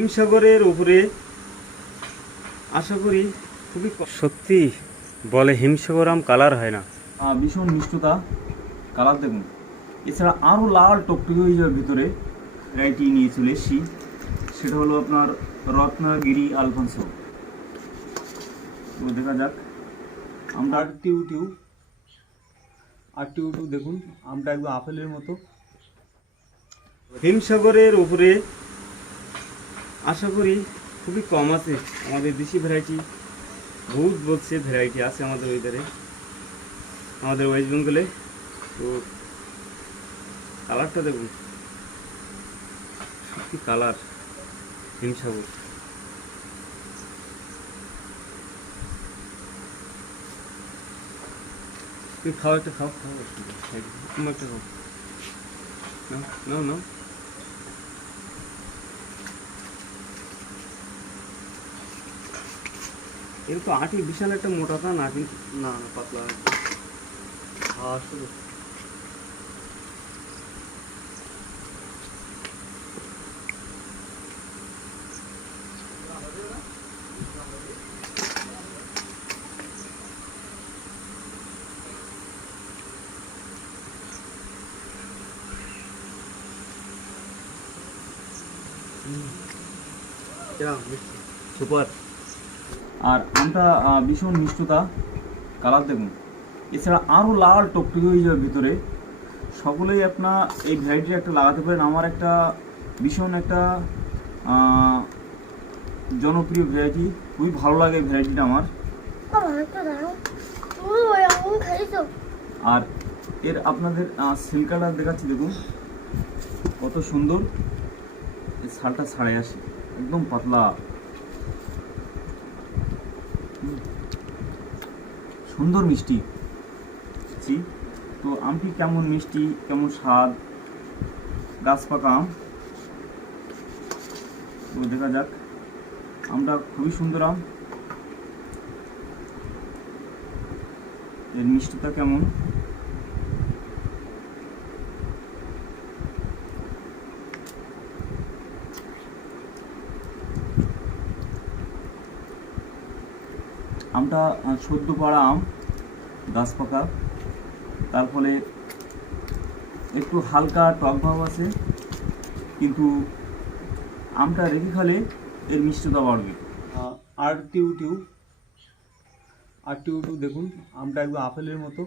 হিমসাগরের উপরে আশা করি খুবই সত্যি বলে হিমসাগর আম কালার হয় না। ভীষণ মিষ্টতা, কালার দেখুন। এছাড়া আরও লাল টকটকে হয়ে যাবে ভিতরে ভ্যারাইটি নিয়ে চলে এসেছি, সেটা হলো আপনার রত্নাগিরি আলফানসো। তো দেখা যাক আমরা আর টিউ দেখুন, আমটা একদম আপেলের মতো। হিমসাগরের উপরে আশা করি খুবই কম আছে। আমাদের দেশি ভ্যারাইটি বহুত বলছে ভ্যারাইটি আছে আমাদের ওইধারে, আমাদের ওয়েস্ট বেঙ্গলে। তো কালারটা দেখুন, সত্যি কালার হিমসাগর। তুই খাও, একটা খাও, তুমি একটা খাও, নাও নাও নাও। এর তো আটি বিশাল একটা মোটাটা না, কিন্তু না না পাতলা আসলে। সুপার। আর আমটা ভীষণ মিষ্টতা, কালার দেখুন। এছাড়া আরও লাল টকটকে হয়ে যাবে ভিতরে। সকলেই আপনার এই ভ্যারাইটি একটা লাগাতে পারেন। আমার একটা ভীষণ একটা জনপ্রিয় ভ্যারাইটি, খুবই ভালো লাগে এই ভ্যারাইটিটা আমার। আর এর আপনাদের সিল্কাটা দেখাচ্ছি, দেখুন কত সুন্দর। এই শালটা ছাড়ে আসে, একদম পাতলা, সুন্দর মিষ্টি। তো আমটি কেমন মিষ্টি, কেমন স্বাদ, গাছ পাকা আম। তো দেখা যাক, আমটা খুবই সুন্দর আম। এর মিষ্টিটা কেমন। আমটা সদ্য পাড়া আম, গাছ পাকা, তার ফলে একটু হালকা টক ভাব আছে, কিন্তু আমটা রেখে খেলে এর মিষ্টতা বাড়বে। আর টিউ দেখুন, আমটা একদম আপেলের মতো।